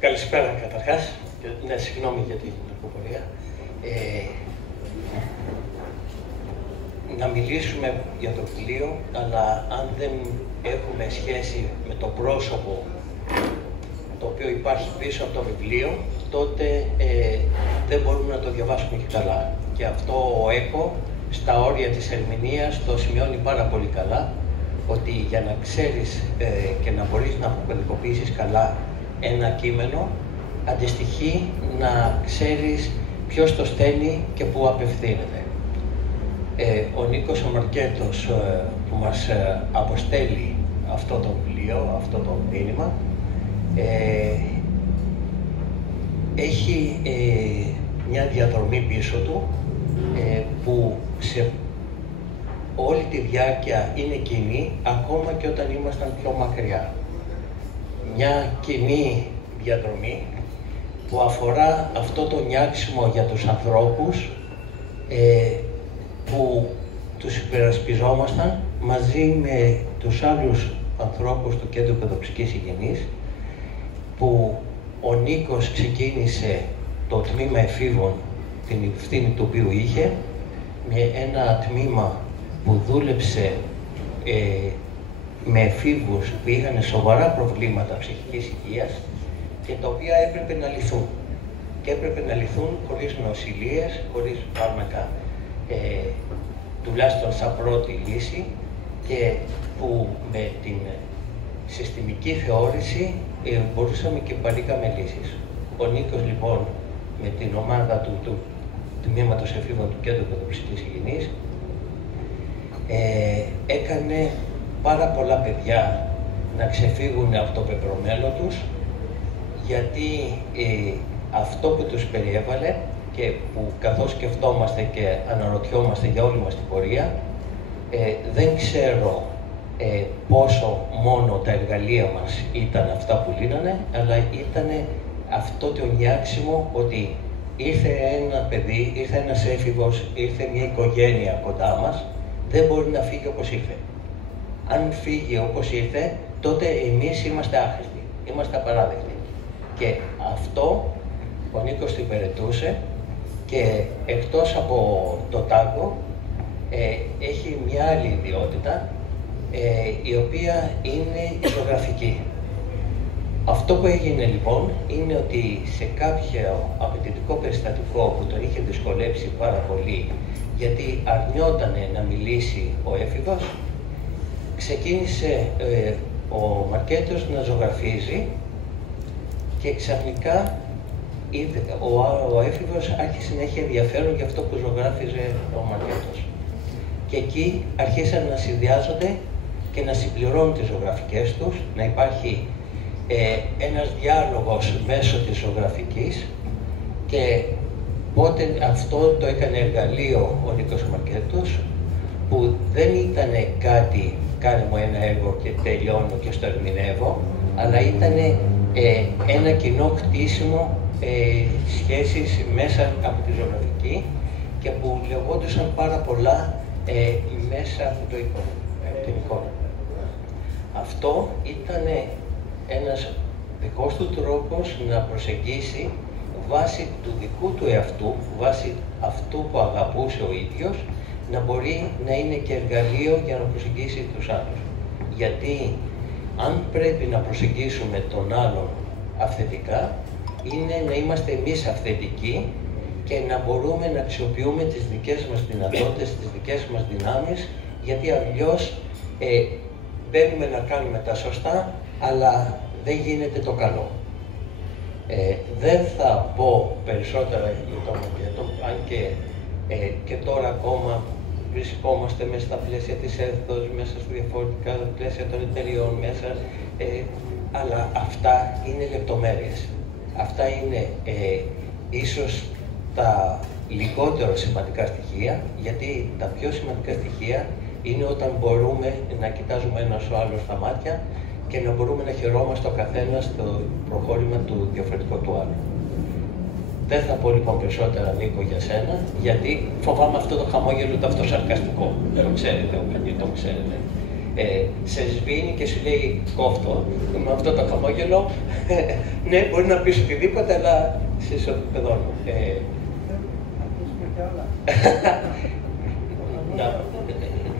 Καλησπέρα καταρχάς. Ναι, συγγνώμη για την κακοπορία. Να μιλήσουμε για το βιβλίο, αλλά αν δεν έχουμε σχέση με το πρόσωπο το οποίο υπάρχει πίσω από το βιβλίο, τότε δεν μπορούμε να το διαβάσουμε και καλά. Και αυτό ο ΕΚΟ στα όρια της ερμηνείας το σημειώνει πάρα πολύ καλά, ότι για να ξέρεις και να μπορείς να αποκωδικοποιήσεις καλά ένα κείμενο, αντιστοιχεί να ξέρεις ποιος το στέλνει και πού απευθύνεται. Ο Νίκος ο Μαρκέτος που μας αποστέλει αυτό το βιβλίο, αυτό το μήνυμα, έχει μια διαδρομή πίσω του που σε όλη τη διάρκεια είναι κοινή, ακόμα και όταν ήμασταν πιο μακριά. Μια κοινή διαδρομή που αφορά αυτό το νιάξιμο για τους ανθρώπους που τους υπερασπιζόμασταν μαζί με τους άλλους ανθρώπους του Κέντρου Παιδοψυχικής Υγιεινής, που ο Νίκος ξεκίνησε το τμήμα εφήβων, την ευθύνη του οποίου είχε, με ένα τμήμα που δούλεψε με εφήβους που είχαν σοβαρά προβλήματα ψυχικής υγείας και τα οποία έπρεπε να λυθούν. Και έπρεπε να λυθούν χωρίς νοσηλείες, χωρίς φάρμακα, τουλάχιστον σαν πρώτη λύση, και που με την συστημική θεώρηση μπορούσαμε και παρήγαμε λύσεις. Ο Νίκος λοιπόν με την ομάδα του τμήματος εφήβων του Κέντρου Παιδοψυχικής Υγιεινής έκανε πάρα πολλά παιδιά να ξεφύγουν από το πεπρωμένο τους, γιατί αυτό που τους περιέβαλε και που καθώς σκεφτόμαστε και αναρωτιόμαστε για όλη μας την πορεία, δεν ξέρω πόσο μόνο τα εργαλεία μας ήταν αυτά που λύνανε, αλλά ήταν αυτό το νιάξιμο ότι ήρθε ένα παιδί, ήρθε ένας έφηβος, ήρθε μια οικογένεια κοντά μας, δεν μπορεί να φύγει όπως ήρθε. Αν φύγει όπως ήρθε, τότε εμείς είμαστε άχρηστοι, είμαστε απαράδεκτοι. Και αυτό ο Νίκος το υπηρετούσε, και εκτός από το τάγκο έχει μια άλλη ιδιότητα, η οποία είναι η ζωγραφική. Αυτό που έγινε λοιπόν είναι ότι σε κάποιο απαιτητικό περιστατικό που τον είχε δυσκολέψει πάρα πολύ, γιατί αρνιότανε να μιλήσει ο έφηβος, ξεκίνησε ο Μαρκέτος να ζωγραφίζει και ξαφνικά ο έφηβος άρχισε να έχει ενδιαφέρον για αυτό που ζωγράφιζε ο Μαρκέτος. Και εκεί αρχίσαν να συνδυάζονται και να συμπληρώνουν τις ζωγραφικές τους, να υπάρχει ένας διάλογος μέσω της ζωγραφικής, και πότε αυτό το έκανε εργαλείο ο Νίκος Μαρκέτος, που δεν ήταν κάτι «κάνε μου ένα έργο και τελειώνω και στο ερμηνεύω», αλλά ήταν ένα κοινό κτίσιμο σχέσεις μέσα από τη ζωγραφική, και που λεγόντουσαν πάρα πολλά μέσα από την εικόνα. Αυτό ήταν ένας δικός του τρόπος να προσεγγίσει βάσει του δικού του εαυτού, βάσει αυτού που αγαπούσε ο ίδιος, να μπορεί να είναι και εργαλείο για να προσεγγίσει τους άλλους. Γιατί αν πρέπει να προσεγγίσουμε τον άλλον αυθεντικά, είναι να είμαστε εμείς αυθεντικοί και να μπορούμε να αξιοποιούμε τις δικές μας δυνατότητες, τις δικές μας δυνάμεις, γιατί αλλιώς μπαίνουμε να κάνουμε τα σωστά, αλλά δεν γίνεται το καλό. Δεν θα πω περισσότερα για το Μαρκέτο, αν και τώρα ακόμα βρισκόμαστε μέσα στα πλαίσια της ΕΘΟΣ, μέσα στα διαφορετικά πλαίσια των εταιριών μέσα, αλλά αυτά είναι λεπτομέρειες. Αυτά είναι ίσως τα λιγότερο σημαντικά στοιχεία, γιατί τα πιο σημαντικά στοιχεία είναι όταν μπορούμε να κοιτάζουμε ένας ο άλλος στα μάτια και να μπορούμε να χαιρόμαστε ο καθένας στο προχώρημα του διαφορετικού του άλλου. Δεν θα πω λοιπόν περισσότερα, Νίκο, για σένα, γιατί φοβάμαι αυτό το χαμόγελο το αυτοσαρκαστικό. Το ξέρετε, το ξέρετε. σε σβήνει και σου λέει κόφτω, με αυτό το χαμόγελο, ναι, μπορεί να πεις οτιδήποτε, αλλά σε ισοπεδώνω.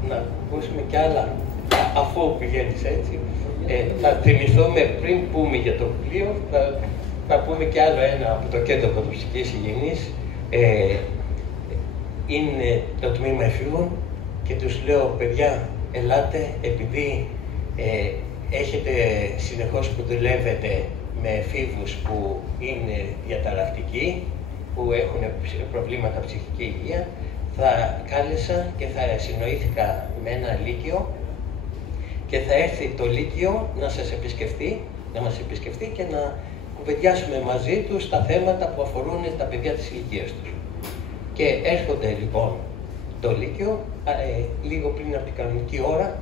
Να ακούσουμε κι άλλα, αφού πηγαίνεις έτσι. Θα θυμηθούμε πριν πούμε για το βιβλίο, θα πούμε κι άλλο ένα από το Κέντρο Πρωτοψυχικής Υγιεινής. Είναι το τμήμα εφήβων και τους λέω, παιδιά, ελάτε, επειδή έχετε συνεχώς που δουλεύετε με εφήβους που είναι διαταρακτικοί, που έχουν προβλήματα ψυχική υγεία, θα κάλεσα και θα συνοήθηκα με ένα λύκειο και θα έρθει το λύκειο να σας επισκεφτεί, να μας επισκεφτεί και να κουβεντιάσουμε μαζί τους τα θέματα που αφορούν τα παιδιά της ηλικίας τους. Και έρχονται λοιπόν το λύκειο, λίγο πριν από την κανονική ώρα,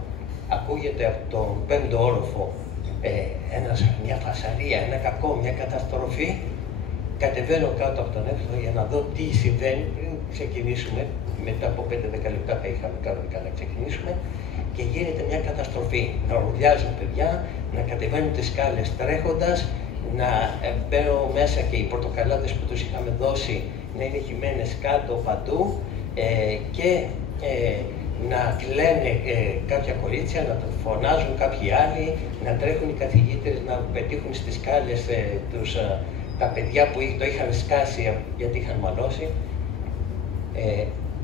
ακούγεται από τον 5ο όροφο μια φασαρία, ένα κακό, μια καταστροφή. Κατεβαίνω κάτω από τον 7ο για να δω τι συμβαίνει πριν ξεκινήσουμε. Μετά από 5-10 λεπτά θα είχαμε κανονικά να ξεκινήσουμε και γίνεται μια καταστροφή. Να ουρλιάζουν παιδιά, να κατεβαίνουν τις σκάλες τρέχοντας, να μπαίνω μέσα και οι πορτοκαλάδες που τους είχαμε δώσει να είναι χυμένες κάτω παντού και να κλαίνε κάποια κορίτσια, να το φωνάζουν κάποιοι άλλοι, να τρέχουν οι καθηγήτες να πετύχουν στις σκάλες τα παιδιά που το είχαν σκάσει γιατί είχαν μαλώσει.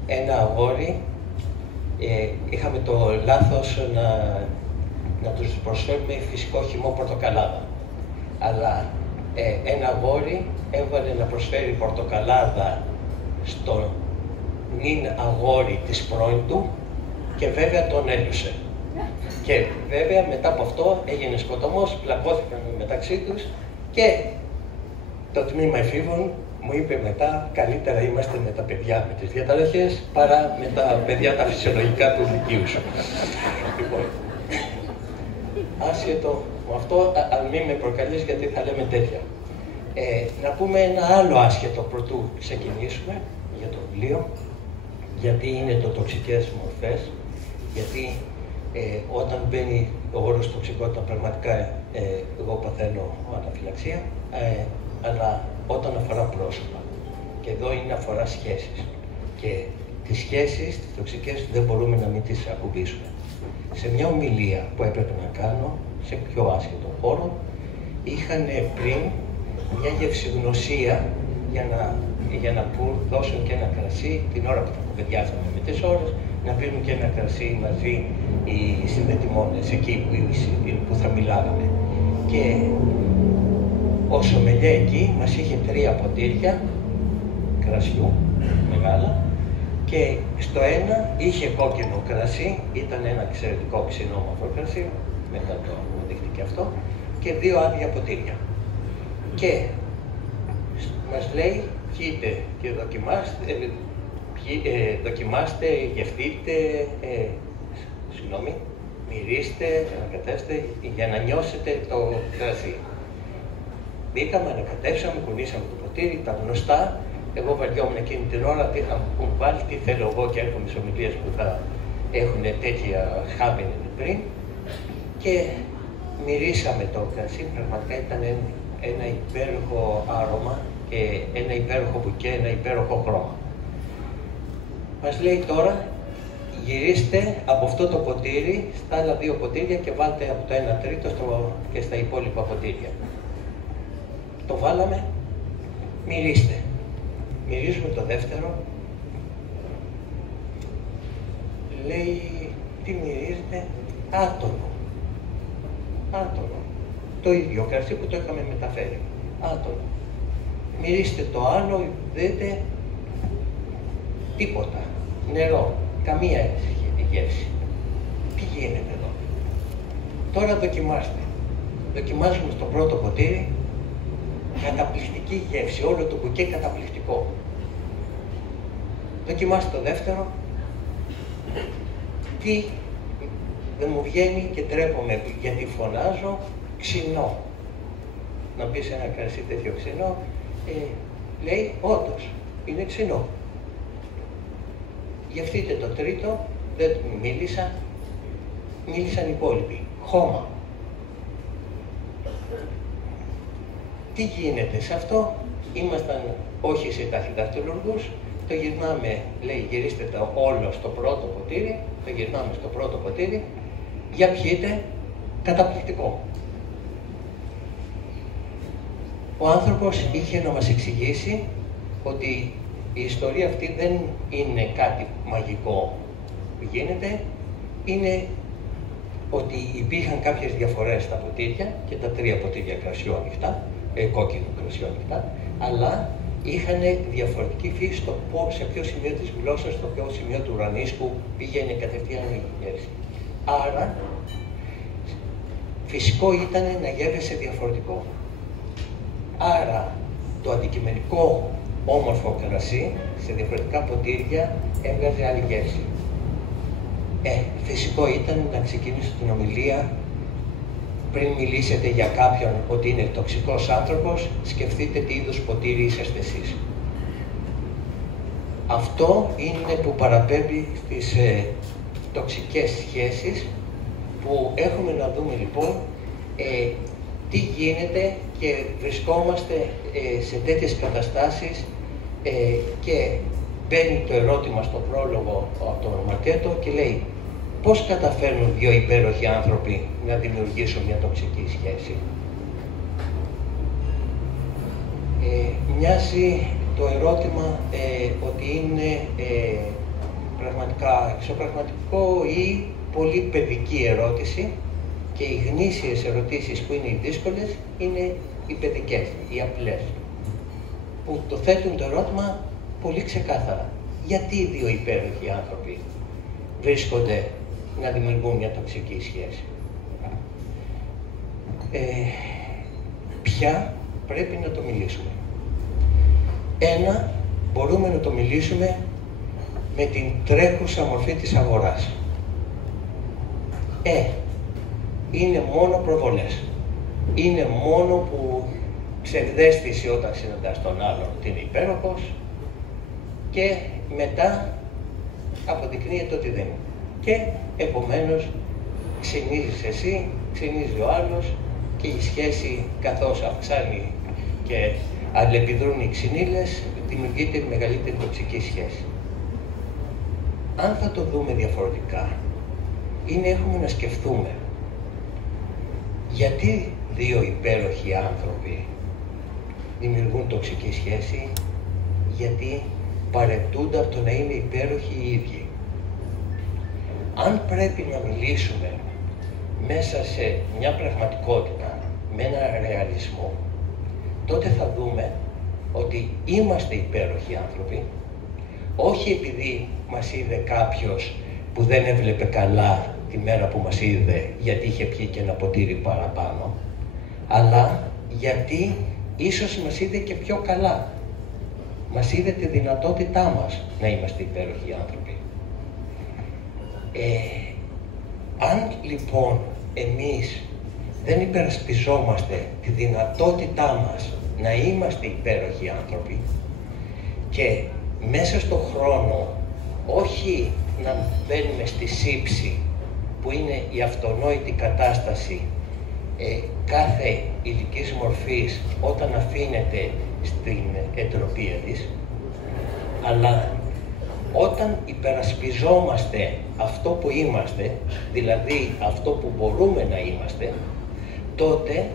Ένα αγόρι, είχαμε το λάθος να τους προσφέρουμε φυσικό χυμό πορτοκαλάδα. Αλλά ένα αγόρι έβαλε να προσφέρει πορτοκαλάδα στον νυν αγόρι της πρώην του και βέβαια τον έλουσε. Και βέβαια μετά από αυτό έγινε σκοτωμός, πλακώθηκαν μεταξύ τους και το τμήμα εφήβων μου είπε μετά, καλύτερα είμαστε με τα παιδιά με τις διαταραχές παρά με τα παιδιά τα φυσιολογικά του λυκείου σου. Λοιπόν, άσχετο με αυτό, αν μην με προκαλείς γιατί θα λέμε τέτοια. Να πούμε ένα άλλο άσχετο πρωτού ξεκινήσουμε για το βιβλίο, γιατί είναι το τοξικές μορφές, γιατί όταν μπαίνει ο όρος τοξικότητα πραγματικά εγώ παθαίνω αναφυλαξία, αλλά όταν αφορά πρόσωπα. Και εδώ είναι αφορά σχέσεις. Και τις σχέσεις, τις τοξικές, δεν μπορούμε να μην τις ακουμπήσουμε. Σε μια ομιλία που έπρεπε να κάνω, σε πιο άσχετο χώρο, είχαν πριν μια γευσηγνωσία για να δώσουν και ένα κρασί την ώρα που θα κουβεντιάζαμε με τις ώρες, να πίνουν και ένα κρασί μαζί οι συνδετημόνες, εκεί που θα μιλάγαμε. Και ο σομελιέ εκεί μας είχε 3 ποτήρια κρασιού, μεγάλα, και στο ένα είχε κόκκινο κρασί, ήταν ένα εξαιρετικό ξινόμαυρο κρασί, μετά το αποδείχτηκε αυτό, και 2 άδεια ποτήρια. Και μας λέει, πιείτε και δοκιμάστε, γευτείτε, μυρίστε, ανακατέστε, για να νιώσετε το κρασί. Μπήκαμε, ανακατεύσαμε, κουνήσαμε το ποτήρι, τα γνωστά. Εγώ βαριόμουν εκείνη την ώρα, τι θα μου πούν πάλι, τι θέλω εγώ και έρχομαι σε ομιλίες που θα έχουν τέτοια χάμενη πριν. Και μυρίσαμε το κρασί, πραγματικά ήταν ένα υπέροχο άρωμα και ένα υπέροχο μπουκέ, ένα υπέροχο χρώμα. Μας λέει τώρα, γυρίστε από αυτό το ποτήρι στα άλλα 2 ποτήρια και βάλτε από το 1/3 και στα υπόλοιπα ποτήρια. Το βάλαμε, μυρίστε. Μυρίζουμε το δεύτερο. Λέει, τι μυρίζετε, άτομο. Άτομο. Το ίδιο κρασί που το είχαμε μεταφέρει. Άτομο. Μυρίστε το άλλο, δείτε, τίποτα. Νερό. Καμία γεύση. Τι γίνεται εδώ. Τώρα δοκιμάστε. Δοκιμάζουμε στο πρώτο ποτήρι. Καταπληκτική γεύση, όλο το μπουκέ καταπληκτικό. Δοκιμάστε το δεύτερο. Τι δεν μου βγαίνει και τρέπομαι γιατί φωνάζω, ξινό. Να πεις ένα κρασί τέτοιο ξινό, λέει όντως, είναι ξινό. Γευτείτε το τρίτο, δεν μίλησα, μίλησαν οι υπόλοιποι. Χώμα. Τι γίνεται σε αυτό? Ήμασταν όχι σε ταχυδακτυλουργούς, το γυρνάμε, λέει γυρίστε το όλο στο πρώτο ποτήρι, το γυρνάμε στο πρώτο ποτήρι, για πιείτε, καταπληκτικό. Ο άνθρωπος είχε να μας εξηγήσει ότι η ιστορία αυτή δεν είναι κάτι μαγικό που γίνεται, είναι ότι υπήρχαν κάποιες διαφορές στα ποτήρια και τα 3 ποτήρια κρασιού ανοιχτά, κόκκινο κρασιού ανοιχτά, αλλά είχαν διαφορετική φύση στο σε ποιο σημείο της γλώσσας, στο ποιο σημείο του ουρανίσκου πήγαινε κατευθείαν η γεύση. Άρα, φυσικό ήταν να γεύεσαι διαφορετικό. Άρα, το αντικειμενικό όμορφο κρασί σε διαφορετικά ποτήρια έβγαζε άλλη γεύση. Φυσικό ήταν να ξεκινήσω την ομιλία πριν μιλήσετε για κάποιον ότι είναι τοξικός άνθρωπος, σκεφτείτε τι είδους ποτήρι είσαστε εσείς. Αυτό είναι που παραπέμπει στις τοξικές σχέσεις που έχουμε να δούμε λοιπόν τι γίνεται και βρισκόμαστε σε τέτοιες καταστάσεις και μπαίνει το ερώτημα στο πρόλογο από τον Μακέτο και λέει πώς καταφέρνουν δύο υπέροχοι άνθρωποι να δημιουργήσουν μια τοξική σχέση. Μοιάζει το ερώτημα ότι είναι πραγματικά εξωπραγματικό ή πολύ παιδική ερώτηση και οι γνήσιες ερωτήσεις που είναι οι δύσκολες είναι οι παιδικές, οι απλές, που το θέτουν το ερώτημα πολύ ξεκάθαρα. Γιατί οι δύο υπέροχοι άνθρωποι βρίσκονται να δημιουργούν μια τοξική σχέση? Ποια πρέπει να το μιλήσουμε? Ένα, μπορούμε να το μιλήσουμε με την τρέχουσα μορφή της αγοράς. Είναι μόνο προβολές. Είναι μόνο που ψευδαίσθηση όταν συναντάς τον άλλον ότι είναι υπέροχος και μετά αποδεικνύεται ότι δεν είναι. Και επομένως ξυνίζεις εσύ, ξυνίζει ο άλλος και η σχέση καθώς αυξάνει και αλληλεπιδρούν οι ξυνήλες, δημιουργείται μεγαλύτερη τοξική σχέση. Αν θα το δούμε διαφορετικά, έχουμε να σκεφτούμε γιατί δύο υπέροχοι άνθρωποι δημιουργούν τοξική σχέση, γιατί παρετούνται από το να είναι υπέροχοι οι ίδιοι. Αν πρέπει να μιλήσουμε μέσα σε μια πραγματικότητα, με ένα ρεαλισμό, τότε θα δούμε ότι είμαστε υπέροχοι άνθρωποι, όχι επειδή μας είδε κάποιος που δεν έβλεπε καλά τη μέρα που μας είδε γιατί είχε πιει και ένα ποτήρι παραπάνω, αλλά γιατί ίσως μας είδε και πιο καλά. Μας είδε τη δυνατότητά μας να είμαστε υπέροχοι άνθρωποι. Αν λοιπόν εμείς δεν υπερασπιζόμαστε τη δυνατότητά μας να είμαστε υπέροχοι άνθρωποι και μέσα στον χρόνο όχι να μπαίνουμε στη σύψη που είναι η αυτονόητη κατάσταση κάθε ηλικής μορφής όταν αφήνεται στην εντροπία της, αλλά όταν υπερασπιζόμαστε αυτό που είμαστε, δηλαδή αυτό που μπορούμε να είμαστε, τότε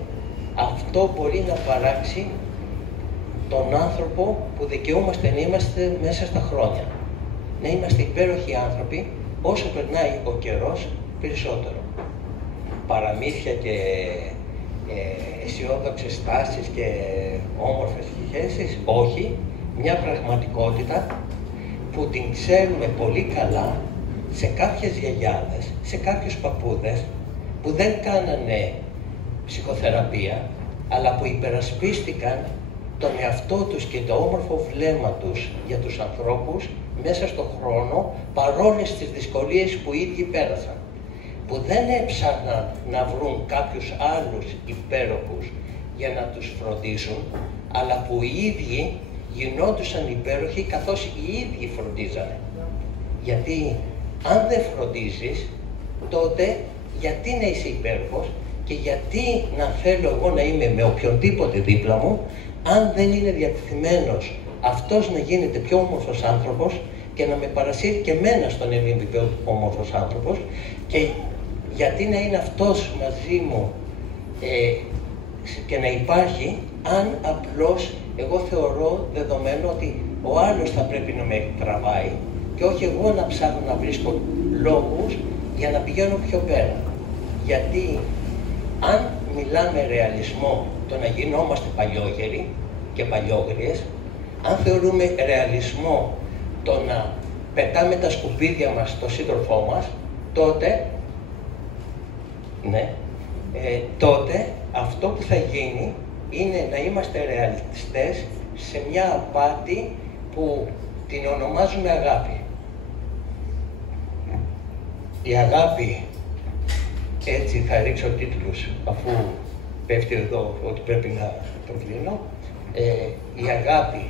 αυτό μπορεί να παράξει τον άνθρωπο που δικαιούμαστε να είμαστε μέσα στα χρόνια. Να είμαστε υπέροχοι άνθρωποι όσο περνάει ο καιρός περισσότερο. Παραμύθια και αισιόδοξες τάσεις και όμορφες σχέσεις, όχι, μια πραγματικότητα που την ξέρουμε πολύ καλά σε κάποιες γιαγιάδες, σε κάποιους παππούδες που δεν κάνανε ψυχοθεραπεία, αλλά που υπερασπίστηκαν τον εαυτό τους και το όμορφο βλέμμα τους για τους ανθρώπους μέσα στον χρόνο, παρόλες τις δυσκολίες που οι ίδιοι πέρασαν. Που δεν έψαχναν να βρουν κάποιους άλλους υπέροχους για να τους φροντίσουν, αλλά που οι ίδιοι γινόντουσαν υπέροχοι καθώς οι ίδιοι φροντίζανε. Γιατί αν δεν φροντίζεις, τότε γιατί να είσαι υπέροχος και γιατί να θέλω εγώ να είμαι με οποιονδήποτε δίπλα μου, αν δεν είναι διατεθειμένος αυτός να γίνεται πιο όμορφος άνθρωπος και να με παρασύρει και εμένα στον να είμαι πιο όμορφος άνθρωπος, και γιατί να είναι αυτός μαζί μου και να υπάρχει, αν απλώς εγώ θεωρώ δεδομένο ότι ο άλλος θα πρέπει να με τραβάει και όχι εγώ να ψάχνω να βρίσκω λόγους για να πηγαίνω πιο πέρα. Γιατί αν μιλάμε ρεαλισμό, το να γινόμαστε παλιόγεροι και παλιόγριες, αν θεωρούμε ρεαλισμό το να πετάμε τα σκουπίδια μας στο σύντροφό μας, τότε, τότε αυτό που θα γίνει είναι να είμαστε ρεαλιστές σε μια απάτη που την ονομάζουμε αγάπη. Η αγάπη, έτσι θα ρίξω τίτλους αφού πέφτει εδώ ότι πρέπει να τον κλείνω, η αγάπη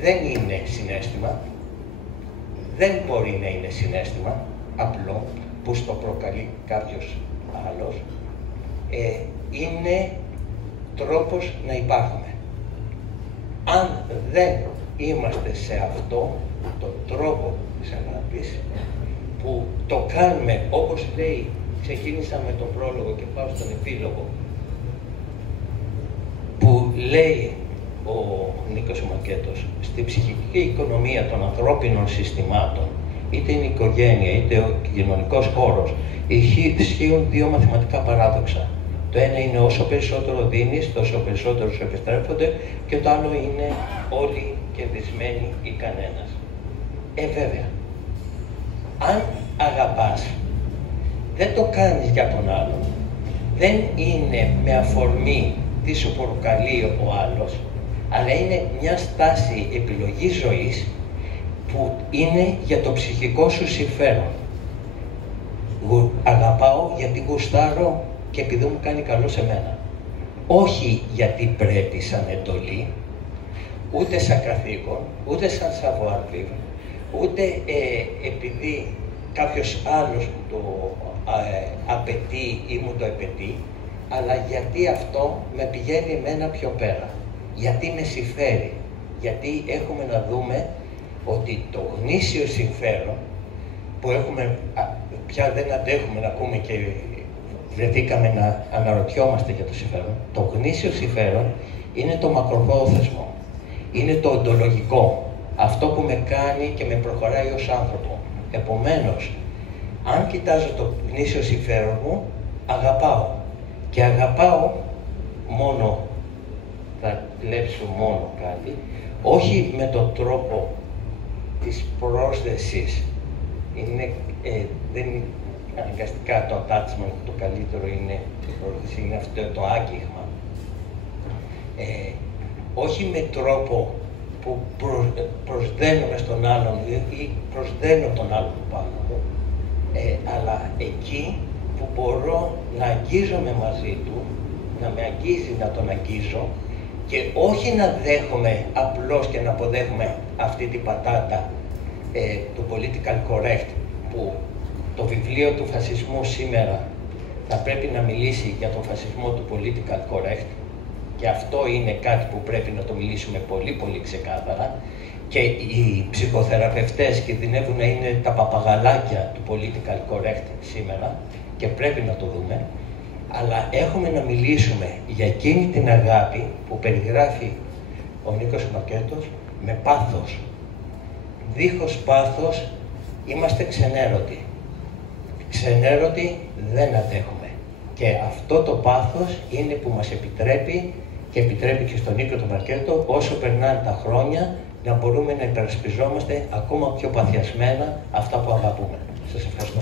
δεν είναι συναίσθημα, δεν μπορεί να είναι συναίσθημα απλό που στο προκαλεί κάποιος άλλος, είναι τρόπος να υπάρχουμε. Αν δεν είμαστε σε αυτό τον τρόπο της αγάπης, που το κάνουμε όπως λέει, ξεκίνησα με τον πρόλογο και πάω στον επίλογο, που λέει ο Νίκος Μακέτος, στη ψυχική οικονομία των ανθρώπινων συστημάτων, είτε είναι η οικογένεια είτε ο κοινωνικός χώρος, ισχύουν δύο μαθηματικά παράδοξα. Το ένα είναι όσο περισσότερο δίνεις, τόσο περισσότερο σου επιστρέφονται, και το άλλο είναι όλοι κερδισμένοι ή κανένας. Βέβαια, αν αγαπάς, δεν το κάνεις για τον άλλον, δεν είναι με αφορμή τι σου προκαλεί ο άλλος, αλλά είναι μια στάση επιλογής ζωής που είναι για το ψυχικό σου συμφέρον. Αγαπάω γιατί γουστάρω και επειδή μου κάνει καλό σε μένα. Όχι γιατί πρέπει σαν εντολή, ούτε σαν καθήκον, ούτε σαν savoir-vivre, ούτε επειδή κάποιος άλλος μου το απαιτεί ή μου το απαιτεί, αλλά γιατί αυτό με πηγαίνει εμένα πιο πέρα. Γιατί με συμφέρει. Γιατί έχουμε να δούμε ότι το γνήσιο συμφέρον που έχουμε, πια δεν αντέχουμε να ακούμε και βρεθήκαμε να αναρωτιόμαστε για το συμφέρον, το γνήσιο συμφέρον είναι το μακροπρόθεσμο, είναι το οντολογικό, αυτό που με κάνει και με προχωράει ως άνθρωπο. Επομένως, αν κοιτάζω το γνήσιο συμφέρον μου, αγαπάω. Και αγαπάω μόνο, θα κλέψω μόνο κάτι, όχι με τον τρόπο της πρόσδεσης. Δεν είναι αναγκαστικά το attachment, το καλύτερο είναι η πρόσδεση, είναι αυτό το άγγιγμα. Όχι με τρόπο που προσδένομαι στον άλλον ή προσδένω τον άλλον πάνω μου, αλλά εκεί που μπορώ να αγγίζομαι μαζί του, να με αγγίζει να τον αγγίζω, και όχι να δέχομαι απλώς και να αποδέχομαι αυτή την πατάτα του political correct, που το βιβλίο του φασισμού σήμερα θα πρέπει να μιλήσει για τον φασισμό του political correct, και αυτό είναι κάτι που πρέπει να το μιλήσουμε πολύ πολύ ξεκάθαρα, και οι ψυχοθεραπευτές κινδυνεύουν να είναι τα παπαγαλάκια του political correct σήμερα και πρέπει να το δούμε, αλλά έχουμε να μιλήσουμε για εκείνη την αγάπη που περιγράφει ο Νίκος Μακέτος με πάθος. Δίχως πάθος είμαστε ξενέρωτοι. Ξενέρωτοι δεν αντέχουμε. Και αυτό το πάθος είναι που μας επιτρέπει και επιτρέπει και στον Νίκο τον Μακέτο, όσο περνάνε τα χρόνια, να μπορούμε να υπερασπιζόμαστε ακόμα πιο παθιασμένα αυτά που αγαπούμε. Σας ευχαριστώ.